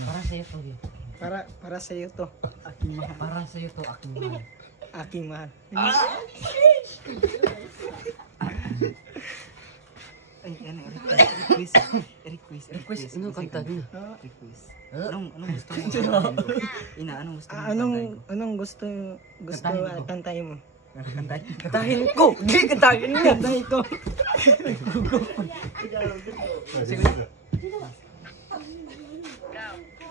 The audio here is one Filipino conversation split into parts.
Para sa'yo to. Para sa'yo to. Aking mahal. Para sa'yo to, aking mahal. Aking mahal. Ay, ano, request. Anong kanta niya? Request. Anong gusto mo? Ina, anong gusto mo? Anong gusto kantahin mo? Kantahin ko! Hindi, kantahin mo! Kantahin ko.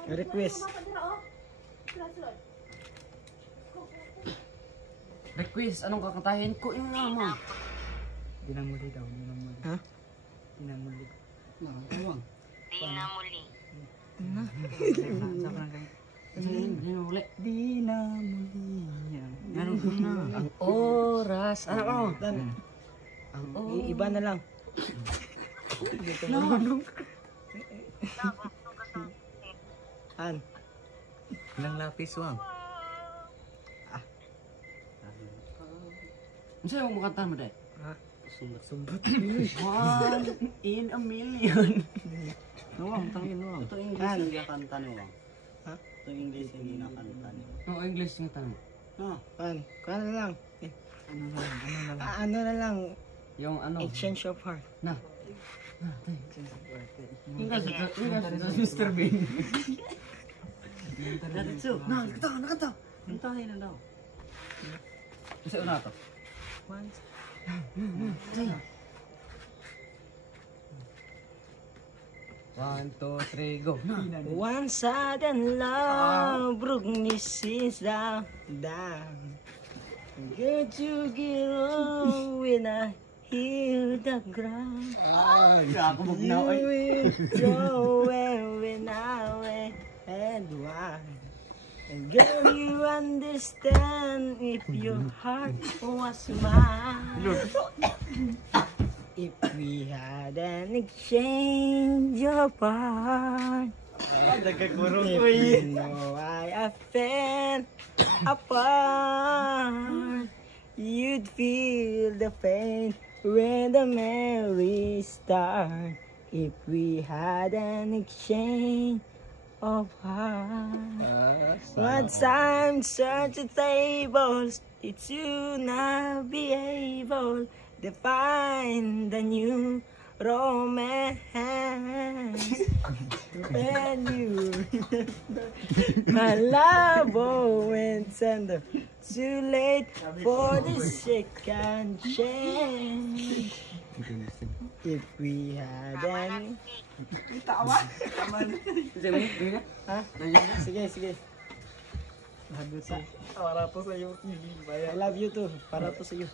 Request. Request, anong kakantahin ko? Yung nga mo. Dinamuli daw, dinamuli. Ha? Dinamuli. Nakakawang. Dinamuli. Saka lang kayo. Dinamuli. Dinamuli. Ang oras. Ano? Iba na lang. An? Ilang lapis wang? Ano sa'yo mo kantahan mo dahil? Ha? Sumbat. One in a million. Nuwang, tangin nuwang. Ito English An? hindi nakanta nuwang. Ha? Ito English hindi nakanta nuwang. Oo, English yung tanong. No. An? Kaya na lang. Ano na lang. Ano na lang. Yung ano? Exchange of heart. Na. English, Mr. Bean. Daritsu. Nakanta. Kantahin na daw. Kasi una to. One, two, three, go. One sudden love broke me since down. Get you get on when I hear the ground. Kakabog na You oy. will go when I went and why. And girl, you understand if your heart was mine. If we had an exchange of heart. If you know I fell apart, you'd feel the pain when the memory start. If we had an exchange of heart. What time turn to tables, it's you not be able to find the new romance. When you my love went tender, too late for the second chance. If we had any. Ha? Sige. Para to sa'yo. I love you too. Para to sa'yo.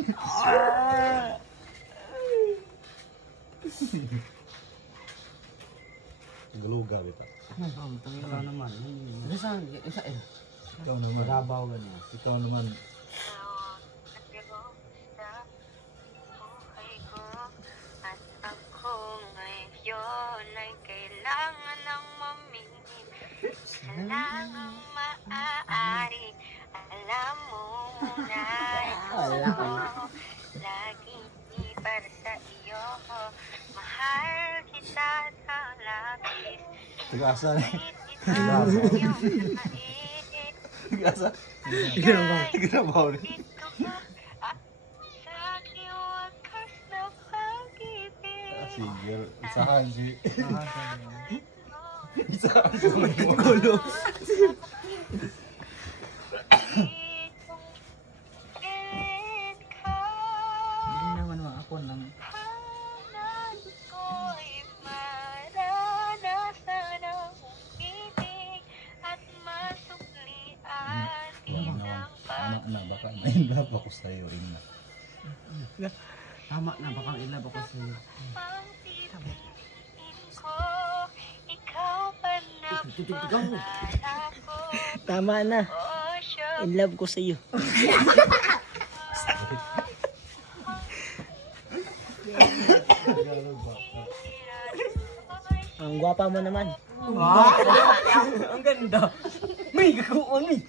Galuga kita. Wala naman. Isa eh. Ikaw naman. Marabaw ganyan. Ikaw naman. Buhay ko at ako ngayon ay kailangan ng mamingin sa lang ang maaari. Alam mo na ito laging para sa iyo. Mahal kita sa labis. Tigasa na. Ikaw yung nakait. Tigasa. Tigarabaw rin. Ito ba at sa aking wakas na pag-ibig? Sige. Isahan si. Gulo. Hindi naman ako lang. Hanad ko'y maranasan ang umibig at masukli at isang Ano baka na-inlove ako sa'yo, Ina. Tama na, baka ilab ako sa'yo. pagtitiin ko. Ikaw pa na pangarap ko. Tama na. O siya In love ko sa'yo. Ang gwapa mo naman. Ang ganda. May kakuan eh.